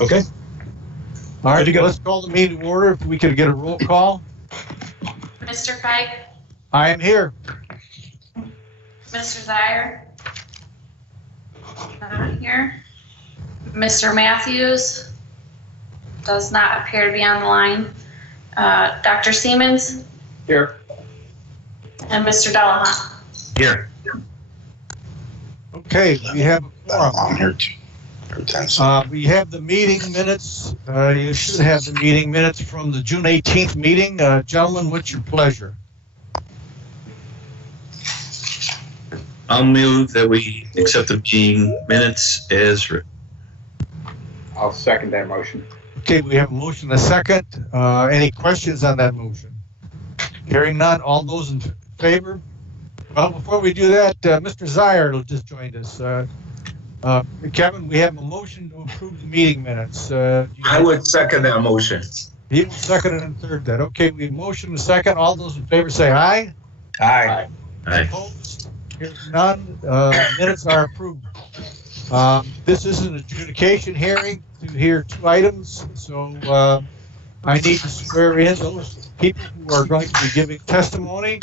Okay. All right, Good to go. let's call the meeting to order. If we could get a roll call. Mr. Pike, I am here. Mr. Zire, not here. Mr. Matthews does not appear to be on the line. Dr. Siemens Here. and Mr. Delahunt. Here. Okay, we have a quorum. I'm here too. We have the meeting minutes. You should have the meeting minutes from the June 18th meeting. Gentlemen, what's your pleasure? I'll move that we accept the meeting minutes as written. I'll second that motion. Okay, we have a motion and a second. Any questions on that motion? Hearing none, all those in favor? Well, before we do that, Mr. Zire just joined us. Kevin, we have a motion to approve the meeting minutes. I would second that motion. He seconded and third that. Okay, we have a motion and a second. All those in favor say aye. Aye. Aye. Opposed? Hearing none, minutes are approved. This is an adjudication hearing to hear two items, so I need to swear in those people who are going to be giving testimony.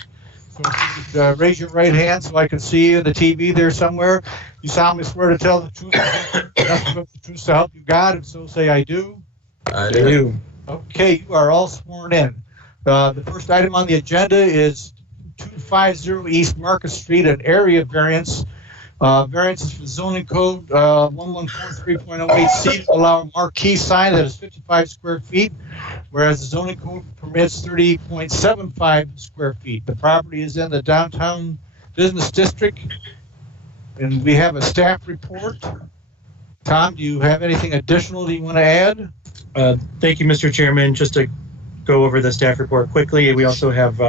So if you could raise your right hand so I can see you in the TV there somewhere. You solemnly swear to tell the truth, nothing but the truth to help you God, and so say I do. I do. Okay, you are all sworn in. The first item on the agenda is 250 East Market Street, an area variance. Variance is for zoning code 1143.08C to allow a marquee sign that is 55 square feet, whereas the zoning code permits 30.75 square feet. The property is in the downtown business district, and we have a staff report. Tom, do you have anything additional that you want to add? Thank you, Mr. Chairman. Just to go over the staff report quickly, we also have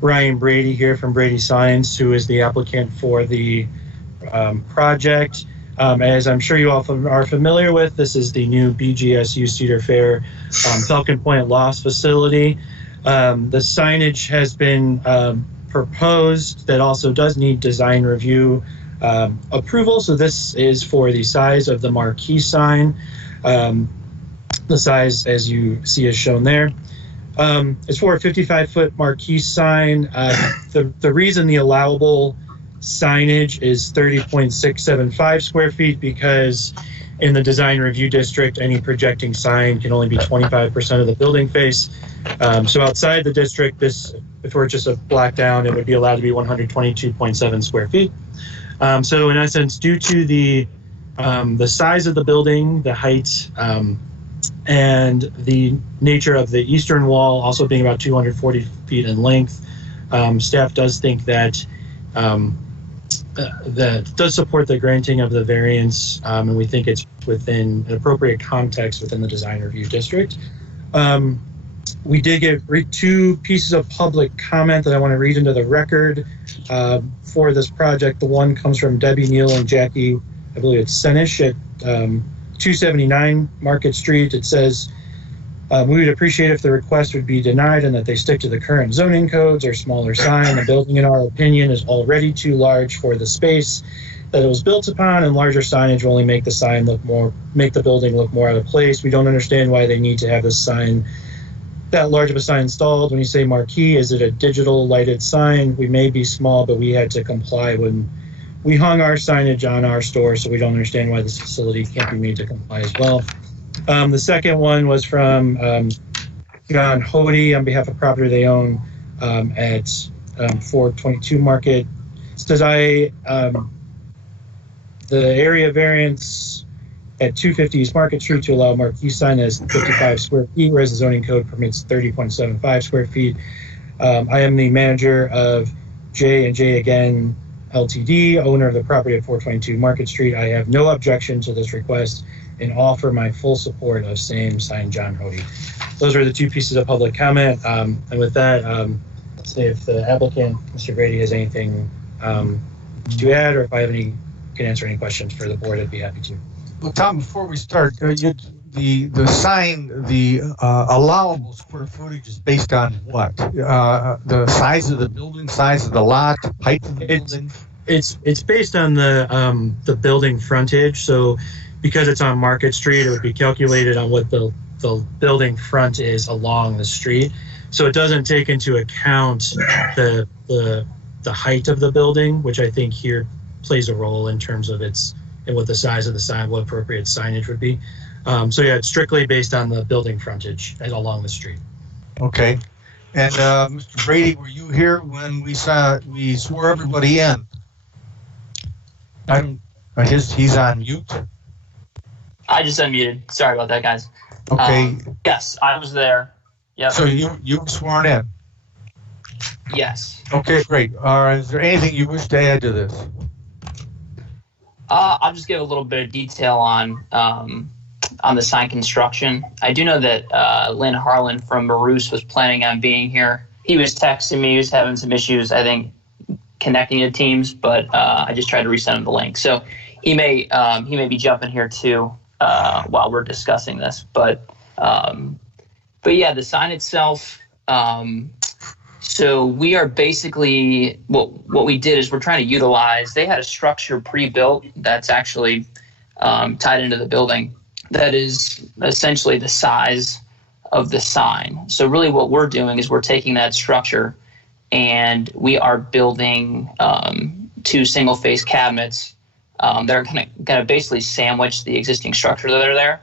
Ryan Brady here from Brady Signs, who is the applicant for the project. As I'm sure you all are familiar with, this is the new BGSU Cedar Fair Falcon Point Loss Facility. The signage has been proposed that also does need design review approval. So this is for the size of the marquee sign. The size, as you see, is shown there. It's for a 55-foot marquee sign. The reason the allowable signage is 30.675 square feet because in the design review district, any projecting sign can only be 25% of the building face. So outside the district, this, if we're just a black down, it would be allowed to be 122.7 square feet. So in essence, due to the size of the building, the height, and the nature of the eastern wall also being about 240 feet in length, staff does think that that does support the granting of the variance, and we think it's within an appropriate context within the design review district. We did get two pieces of public comment that I want to read into the record for this project. The one comes from Debbie Neal and Jackie, I believe it's Senish at 279 Market Street. It says, we would appreciate if the request would be denied and that they stick to the current zoning codes or smaller sign. The building, in our opinion, is already too large for the space that it was built upon, and larger signage will only make the building look more out of place. We don't understand why they need to have this sign, that large of a sign installed. When you say marquee, is it a digital lighted sign? We may be small, but we had to comply when we hung our signage on our store, so we don't understand why this facility can't be made to comply as well. The second one was from John Hody on behalf of property they own at 422 Market. It says, the area variance at 250 East Market Street to allow marquee sign as 55 square feet, whereas the zoning code permits 30.75 square feet. I am the manager of J&J Again LTD, owner of the property at 422 Market Street. I have no objection to this request and offer my full support of same, signed John Hody. Those are the two pieces of public comment. And with that, let's see if the applicant, Mr. Brady, has anything to add, or if I have any, can answer any questions for the board, I'd be happy to. Well, Tom, before we start, the sign, the allowable square footage is based on what? The size of the building, size of the lot, height of the building? It's based on the building frontage. So because it's on Market Street, it would be calculated on what the building front is along the street. So it doesn't take into account the height of the building, which I think here plays a role in terms of its and what the size of the sign, what appropriate signage would be. So yeah, it's strictly based on the building frontage and along the street. Okay. And Mr. Brady, were you here when we swore everybody in? He's on mute. I just unmuted. Sorry about that, guys. Okay. Yes, I was there. Yep. So you were sworn in. Yes. Okay, great. All right. Is there anything you wish to add to this? I'll just give a little bit of detail on the sign construction. I do know that Lynn Harlan from Maroos was planning on being here. He was texting me. He was having some issues, I think, connecting to Teams, but I just tried to resend him the link. So he may be jumping here too while we're discussing this. But yeah, the sign itself. So we are basically what we did is we're trying to utilize. They had a structure pre-built that's actually tied into the building that is essentially the size of the sign. So really, what we're doing is we're taking that structure and we are building 2 single-face cabinets that are going to basically sandwich the existing structure that are there.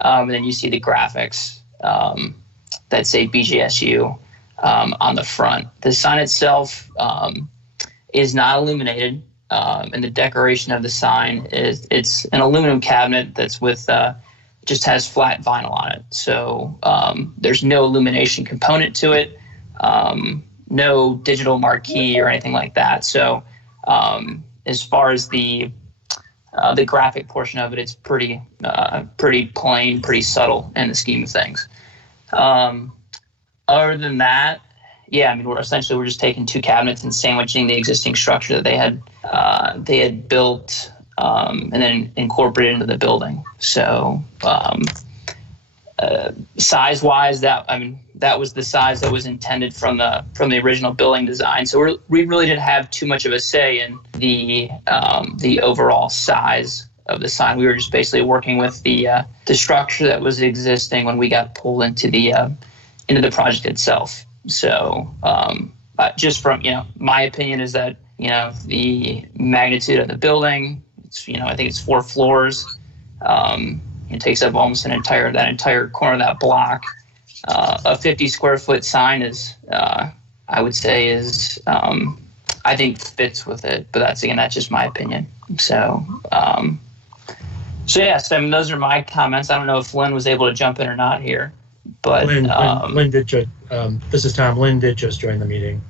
And then you see the graphics that say BGSU on the front. The sign itself is not illuminated, and the decoration of the sign it's an aluminum cabinet that's with just has flat vinyl on it. So there's no illumination component to it, no digital marquee or anything like that. So as far as the graphic portion of it, it's pretty plain, pretty subtle in the scheme of things. Other than that, yeah, I mean, we're just taking 2 cabinets and sandwiching the existing structure that they had built and then incorporated into the building. So size-wise, that was the size that was intended from the original building design. So we really didn't have too much of a say in the overall size of the sign. We were just basically working with the structure that was existing when we got pulled into the project itself. So just from my opinion is that the magnitude of the building, I think it's 4 floors. It takes up almost that entire corner of that block. A 50 square foot sign is, I would say, I think fits with it. But that's just my opinion. So yes, I mean, those are my comments. I don't know if Lynn was able to jump in or not here, but Lynn did. This is Tom. Lynn did just join the meeting.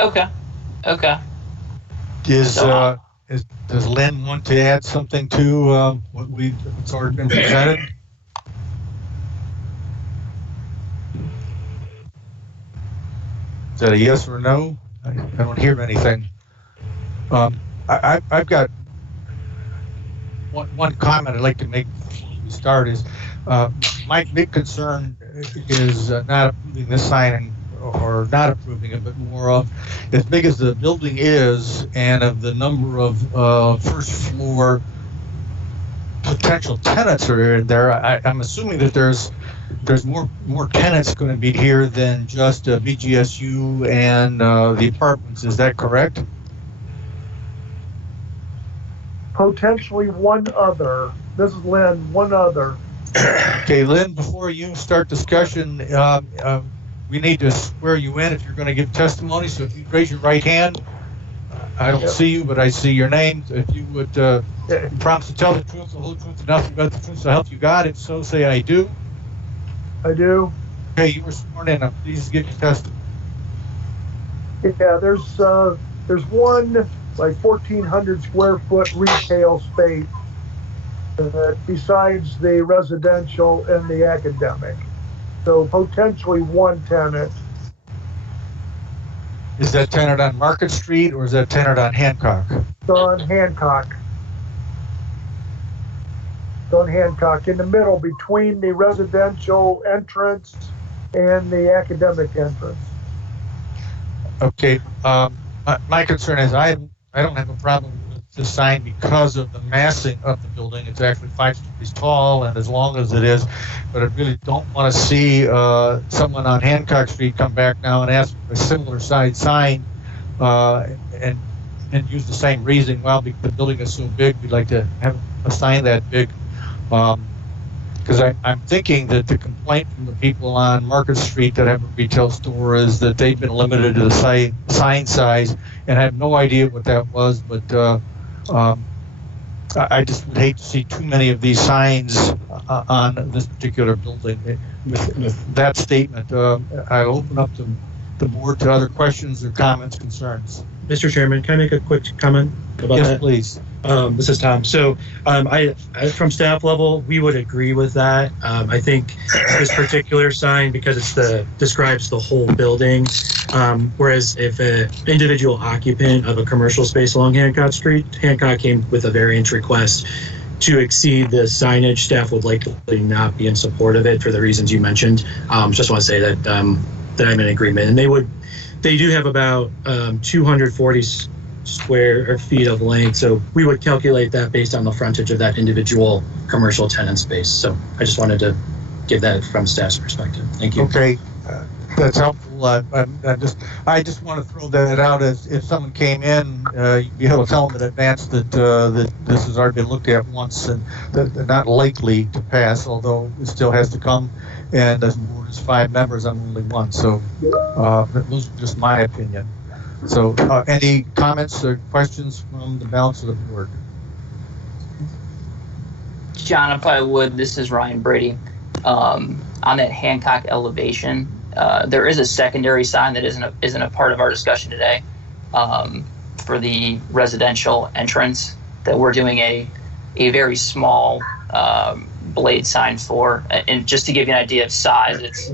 Okay. Does Lynn want to add something to what's already been presented? Is that a yes or no? I don't hear anything. I've got one comment I'd like to make before we start is my big concern is not approving this sign or not approving it, but more of as big as the building is and of the number of first floor potential tenants are in there. I'm assuming that there's more tenants going to be here than just BGSU and the apartments. Is that correct? Potentially one other. This is Lynn, one other. Okay, Lynn, before you start discussion, we need to swear you in if you're going to give testimony. So if you raise your right hand, I don't see you, but I see your name. If you would promise to tell the truth, the whole truth, and nothing but the truth, so help you God. If so, say I do. I do. Okay, you were sworn in. Please give your testimony. Yeah, there's one like 1,400 square foot retail space besides the residential and the academic. So potentially one tenant. Is that tenant on Market Street or is that tenant on Hancock? It's on Hancock. It's on Hancock, in the middle between the residential entrance and the academic entrance. Okay. My concern is I don't have a problem with the sign because of the massing of the building. It's actually 5 stories tall and as long as it is, but I really don't want to see someone on Hancock Street come back now and ask for a similar size sign and use the same reasoning. Well, because the building is so big, we'd like to have a sign that big. Because I'm thinking that the complaint from the people on Market Street that have a retail store is that they've been limited to the sign size, and I have no idea what that was, but I just would hate to see too many of these signs on this particular building. With that statement, I'll open up the board to other questions or comments, concerns. Mr. Chairman, can I make a quick comment about Yes, that? please. This is Tom. So I from staff level, we would agree with that. I think this particular sign, because describes the whole building, whereas if an individual occupant of a commercial space along Hancock Street, Hancock came with a variance request to exceed the signage, staff would likely not be in support of it for the reasons you mentioned. Just want to say that that I'm in agreement, and they do have about 240 square feet of length, so we would calculate that based on the frontage of that individual commercial tenant space. So I just wanted to give that from staff's perspective. Thank you. Okay, that's helpful. I just want to throw that out as if someone came in, you have to tell them in advance that this has already been looked at once and that they're not likely to pass, although it still has to come. And the board is 5 members, I'm only 1, so those are just my opinion. So any comments or questions from the balance of the board? John, if I would, this is Ryan Brady. On that Hancock elevation, there is a secondary sign that isn't a part of our discussion today for the residential entrance that we're doing a very small blade sign for. And just to give you an idea of size, it's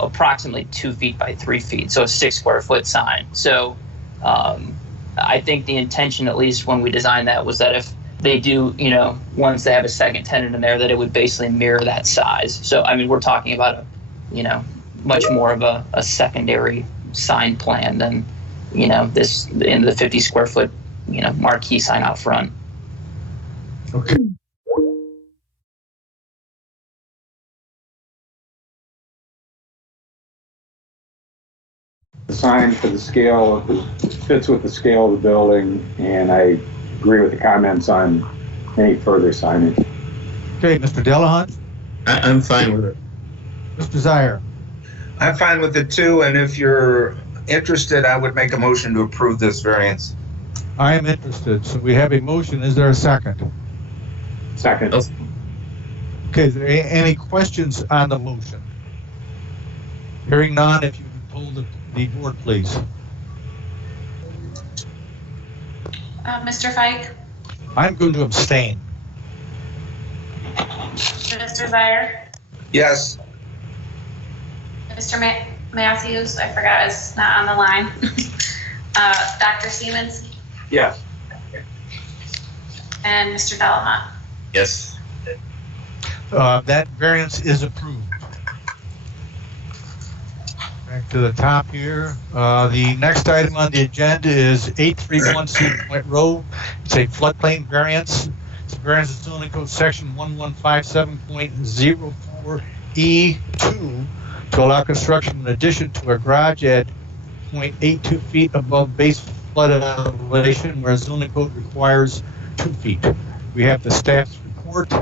approximately 2 feet by 3 feet, so a 6 square foot sign. So I think the intention, at least when we designed that, was that if they do, once they have a second tenant in there, that it would basically mirror that size. So I mean, we're talking about much more of a secondary sign plan than this in the 50 square foot marquee sign out front. Okay. The sign for the scale fits with the scale of the building, and I agree with the comments on any further signage. Okay, Mr. Delahunt? I'm fine with it. Mr. Zier? I'm fine with it too, and if you're interested, I would make a motion to approve this variance. I am interested. So we have a motion. Is there a second? Second. Okay, is there any questions on the motion? Hearing none, if you could poll the board, please. Mr. Fike, I'm going to abstain. Mr. Zier, Yes. Mr. Matthews, I forgot is not on the line. Dr. Siemens, Yes. and Mr. Delahunt. Yes. That variance is approved. Back to the top here. The next item on the agenda is 831 Cedar Point Road. It's a floodplain variance. It's a variance of zoning code section 1157.04E2 to allow construction in addition to a garage at 0.82 feet above base flood elevation, where zoning code requires 2 feet. We have the staff's report.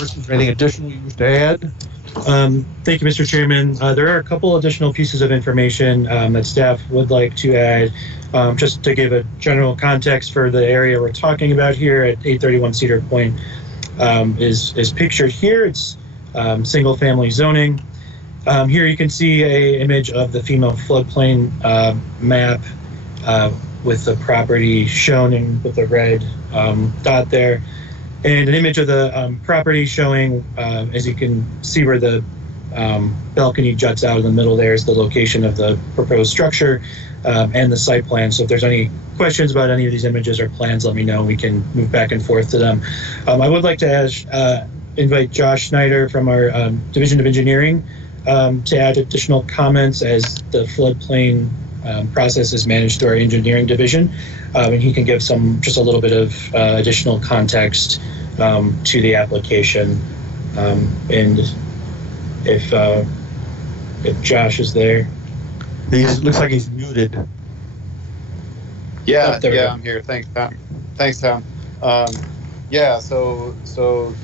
Is there anything additional you wish to add? Thank you, Mr. Chairman. There are a couple additional pieces of information that staff would like to add, just to give a general context for the area we're talking about here at 831 Cedar Point. Is pictured here. It's single-family zoning. Here you can see an image of the FEMA floodplain map with the property shown with the red dot there. And an image of the property showing, as you can see where the balcony juts out in the middle there is the location of the proposed structure and the site plan. So if there's any questions about any of these images or plans, let me know. We can move back and forth to them. I would like to invite Josh Schneider from our Division of Engineering to add additional comments, as the floodplain process is managed through our engineering division, and he can give just a little bit of additional context to the application. And if Josh is there. Looks like he's muted. Yeah, there we go. I'm here. Thanks, Tom. So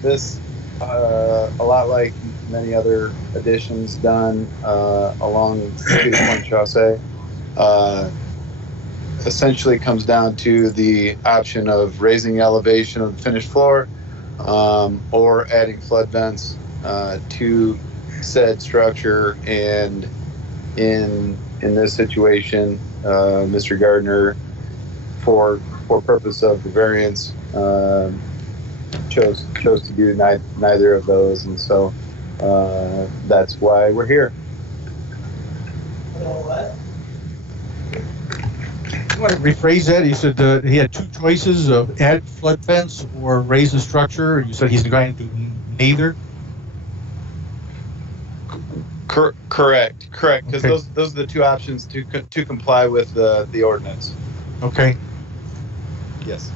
this, a lot like many other additions done along Cedar Point Chaussee, essentially comes down to the option of raising the elevation of the finished floor or adding flood vents to said structure. And in this situation, Mr. Gardner, for purpose of the variance, chose to do neither of those, and so that's why we're here. You want to rephrase that? You said he had two choices of add flood fence or raise the structure. You said he's going to do neither. Correct. Because Okay. those are the two options to comply with the ordinance. Okay. Yes.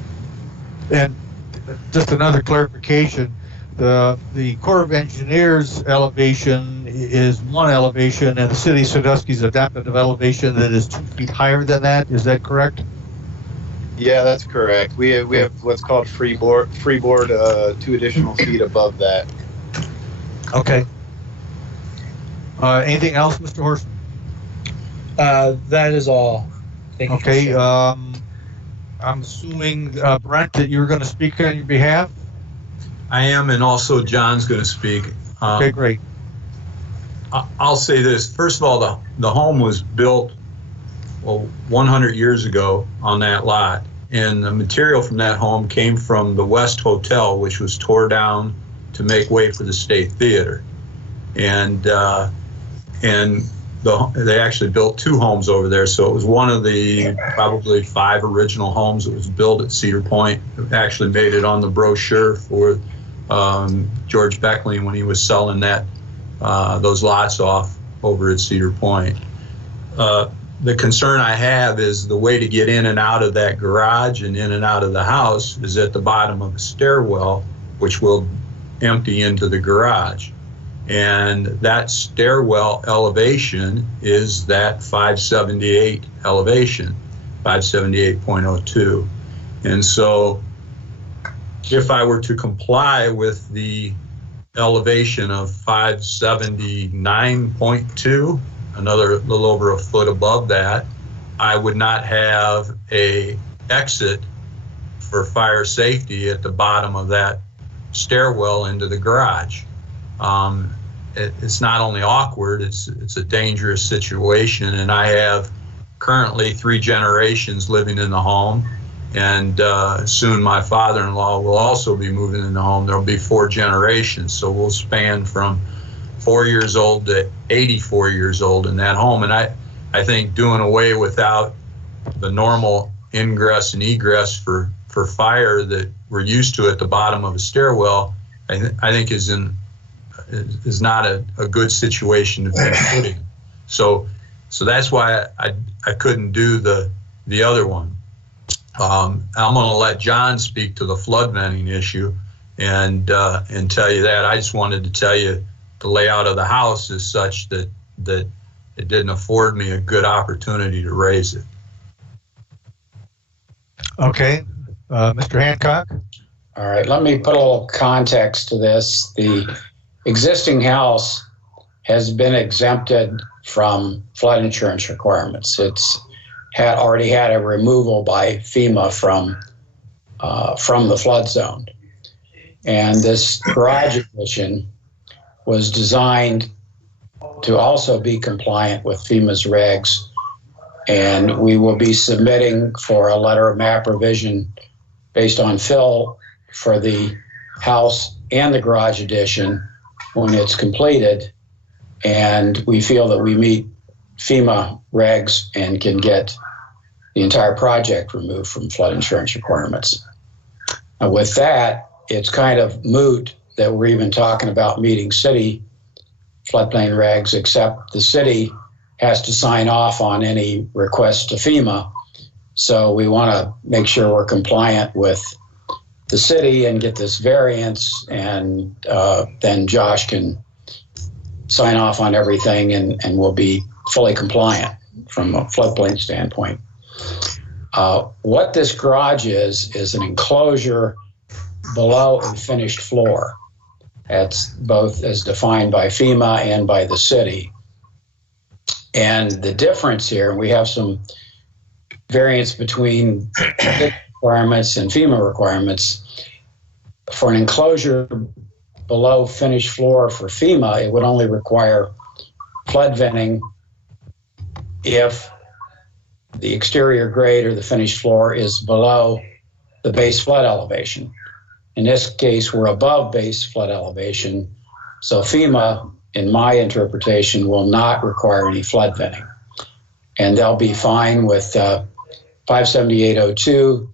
And just another clarification, the Corps of Engineers elevation is one elevation, and the City of Sandusky's adaptive elevation that is 2 feet higher than that. Is that correct? Yeah, that's correct. We have what's called freeboard 2 additional feet above that. Okay. Anything else, Mr. Horstman? That is all. Thank you. Okay. I'm assuming, Brent, that you're going to speak on your behalf? I am, and also John's going to speak. Okay, great. I'll say this. First of all, the home was built 100 years ago on that lot, and the material from that home came from the West Hotel, which was tore down to make way for the State Theater. And they actually built 2 homes over there, so it was one of the probably 5 original homes that was built at Cedar Point. It actually made it on the brochure for George Beckling when he was selling those lots off over at Cedar Point. The concern I have is the way to get in and out of that garage and in and out of the house is at the bottom of a stairwell, which will empty into the garage. And that stairwell elevation is that 578 elevation, 578.02. And so if I were to comply with the elevation of 579.2, another little over a foot above that, I would not have a exit for fire safety at the bottom of that stairwell into the garage. It's not only awkward, it's a dangerous situation, and I have currently 3 generations living in the home, and soon my father-in-law will also be moving in the home. There'll be 4 generations, so we'll span from 4 years old to 84 years old in that home. And I think doing away without the normal ingress and egress for fire that we're used to at the bottom of a stairwell, I think is not a good situation to be put in. So that's why I couldn't do the other one. I'm going to let John speak to the flood venting issue and tell you that. I just wanted to tell you the layout of the house is such that it didn't afford me a good opportunity to raise it. Okay. Mr. Hancock? All right, let me put a little context to this. The existing house has been exempted from flood insurance requirements. It's already had a removal by FEMA from the flood zone. And this garage addition was designed to also be compliant with FEMA's regs. And we will be submitting for a letter of map revision based on fill for the house and the garage addition when it's completed. And we feel that we meet FEMA regs and can get the entire project removed from flood insurance requirements. With that, it's kind of moot that we're even talking about meeting city floodplain regs, except the city has to sign off on any request to FEMA. So we want to make sure we're compliant with the city and get this variance, and then Josh can sign off on everything and we'll be fully compliant from a floodplain standpoint. What this garage is an enclosure below a finished floor. That's both as defined by FEMA and by the city. And the difference here, we have some variance between requirements and FEMA requirements. For an enclosure below finished floor for FEMA, it would only require flood venting if the exterior grade or the finished floor is below the base flood elevation. In this case, we're above base flood elevation, so FEMA, in my interpretation, will not require any flood venting. And they'll be fine with 57802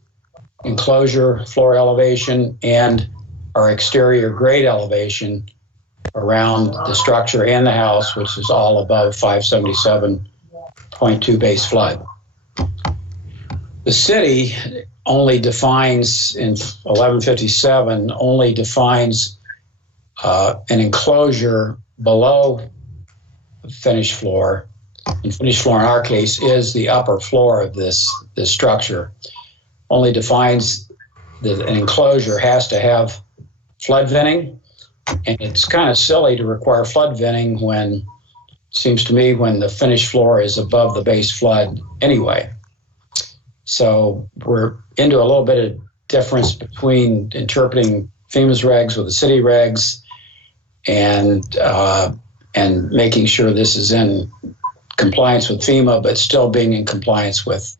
enclosure floor elevation and our exterior grade elevation around the structure and the house, which is all above 577.2 base flood. The city only defines, in 1157, only defines an enclosure below the finished floor. And finished floor in our case is the upper floor of this structure. Only defines that an enclosure has to have flood venting. And it's kind of silly to require flood venting when, seems to me, when the finished floor is above the base flood anyway. So we're into a little bit of difference between interpreting FEMA's regs with the city regs and making sure this is in compliance with FEMA, but still being in compliance with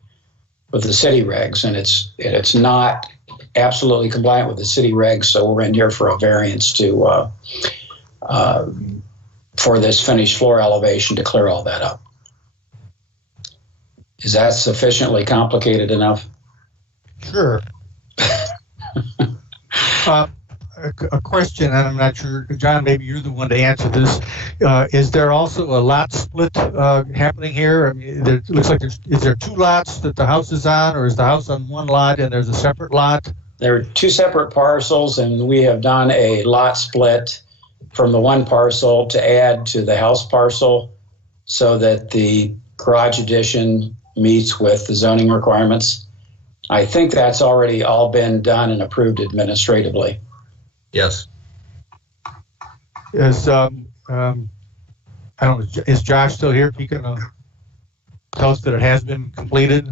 the city regs. And it's not absolutely compliant with the city regs, so we're in here for a variance to for this finished floor elevation to clear all that up. Is that sufficiently complicated enough? Sure. A question, and I'm not sure, John, maybe you're the one to answer this. Is there also a lot split happening here? I mean, it looks like is there two lots that the house is on, or is the house on one lot and there's a separate lot? There are two separate parcels, and we have done a lot split from the one parcel to add to the house parcel so that the garage addition meets with the zoning requirements. I think that's already all been done and approved administratively. Yes. Is I don't know, is Josh still here? He can tell us that it has been completed.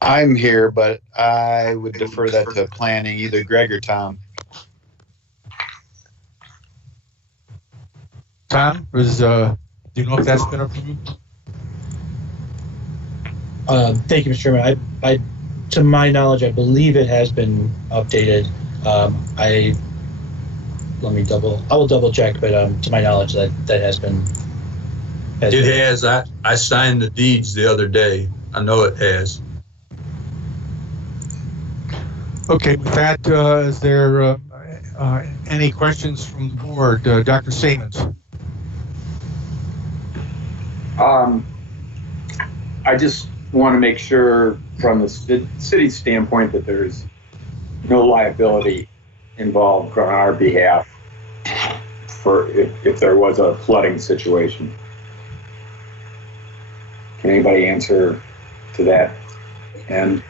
I'm here, but I would defer that to planning, either Greg or Tom. Tom, do you know if that's been approved? Thank you, Mr. Chairman. I, to my knowledge, I believe it has been updated. I will double check, but to my knowledge, that has been. It has. I signed the deeds the other day. I know it has. Okay, with that, is there any questions from the board? Dr. Siemens. I just want to make sure from the city's standpoint that there's no liability involved on our behalf for if there was a flooding situation. Can anybody answer to that? And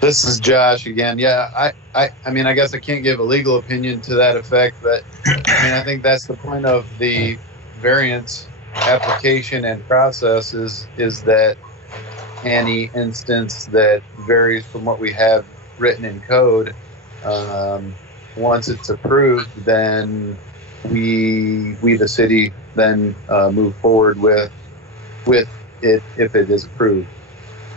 This is Josh again. Yeah, I mean, I guess I can't give a legal opinion to that effect, but I mean, I think that's the point of the variance application and process is that any instance that varies from what we have written in code, once it's approved, then we the city then move forward with it if it is approved.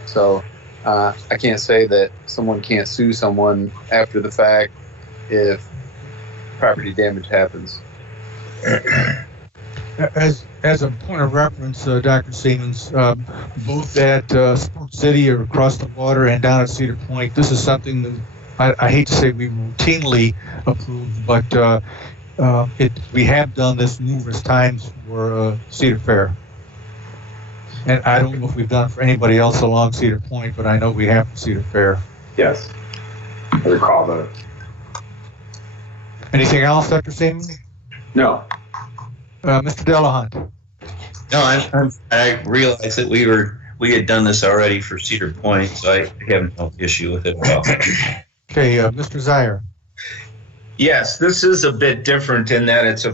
So I can't say that someone can't sue someone after the fact if property damage happens. As a point of reference, Dr. Siemens, both at Sport City or across the water and down at Cedar Point, this is something I hate to say we routinely approve, but we have done this numerous times for Cedar Fair. And I don't know if we've done it for anybody else along Cedar Point, but I know we have for Cedar Fair. Yes. I recall that. Anything else, Dr. Seaman? No. Mr. Delahunt? No, I realized that we had done this already for Cedar Point, so I have no issue with it at all. Okay, Mr. Zier? Yes, this is a bit different in that it's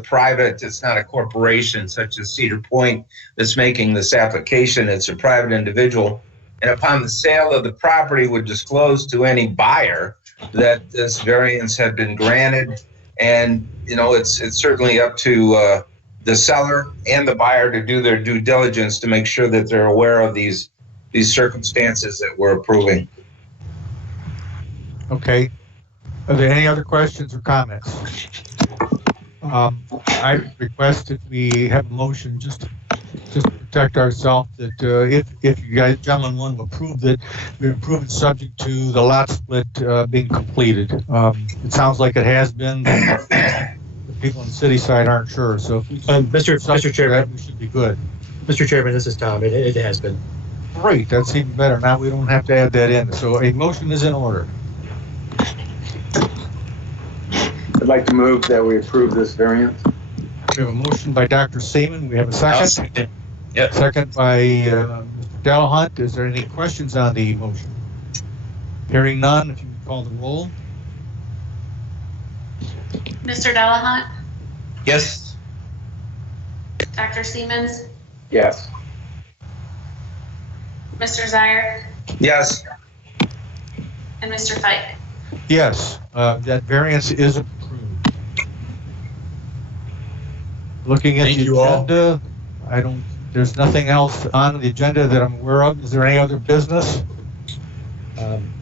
not a corporation such as Cedar Point that's making this application. It's a private individual. And upon the sale of the property would disclose to any buyer that this variance had been granted. And, it's certainly up to the seller and the buyer to do their due diligence to make sure that they're aware of these circumstances that we're approving. Okay. Are there any other questions or comments? I request that we have a motion just to protect ourselves that if you guys, gentlemen, want to approve that, we approve it subject to the lot split being completed. It sounds like it has been. The people on the city side aren't sure, so if Mr. Chairman, we should be good. Mr. Chairman, this is Tom. It has been. Great, that's even better. Now we don't have to add that in. So a motion is in order. I'd like to move that we approve this variance. We have a motion by Dr. Seaman. We have a second. Yep. Second by Mr. Delahunt. Is there any questions on the motion? Hearing none, if you would call the roll. Mr. Delahunt, Yes. Dr. Siemens, Yes. Mr. Zier, Yes. and Mr. Fike. Yes, that variance is approved. Looking at Thank the you all. agenda, there's nothing else on the agenda that I'm aware of. Is there any other business?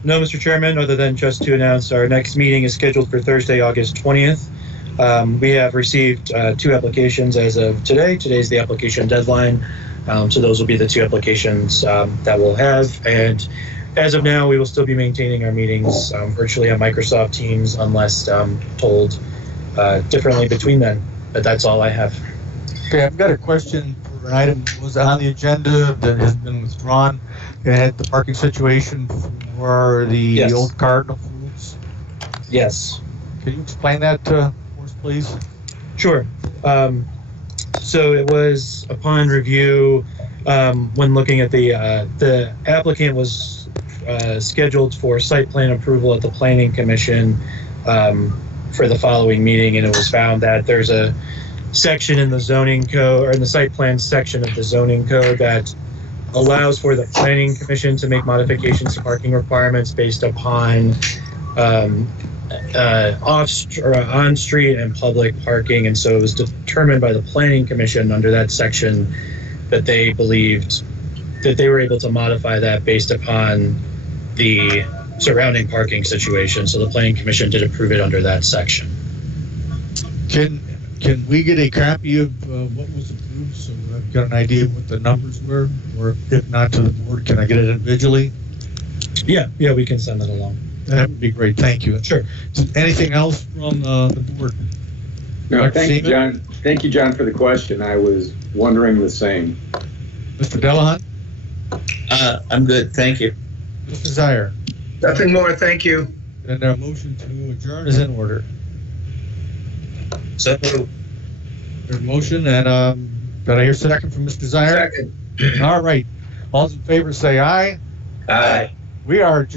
No, Mr. Chairman, other than just to announce our next meeting is scheduled for Thursday, August 20th. We have received 2 applications as of today. Today's the application deadline. So those will be the 2 applications that we'll have. And as of now, we will still be maintaining our meetings virtually on Microsoft Teams unless told differently between then. But that's all I have. Okay, I've got a question for an item that was on the agenda that has been withdrawn. It had the parking situation for the Yes. old Cardinal Foods. Yes. Can you explain that for us, please? Sure. So it was upon review, when looking at the applicant was scheduled for site plan approval at the Planning Commission for the following meeting, and it was found that there's a section in the zoning code, or in the site plan section of the zoning code, that allows for the Planning Commission to make modifications to parking requirements based upon on-street and public parking. And so it was determined by the Planning Commission under that section that they believed that they were able to modify that based upon the surrounding parking situation. So the Planning Commission did approve it under that section. Can we get a copy of what was approved so I've got an idea of what the numbers were? Or if not to the board, can I get it individually? Yeah, we can send that along. That would be great. Thank you. Sure. Anything else from the board? No, Dr. thank you, Seaman? John. Thank you, John, for the question. I was wondering the same. Mr. Delahunt? I'm good, thank you. Mr. Zier? Nothing more, thank you. And our motion to adjourn is in order. So, There's a motion, and did I hear second from Mr. Zier? Second. All right. All those in favor say aye. aye. We are adjourned.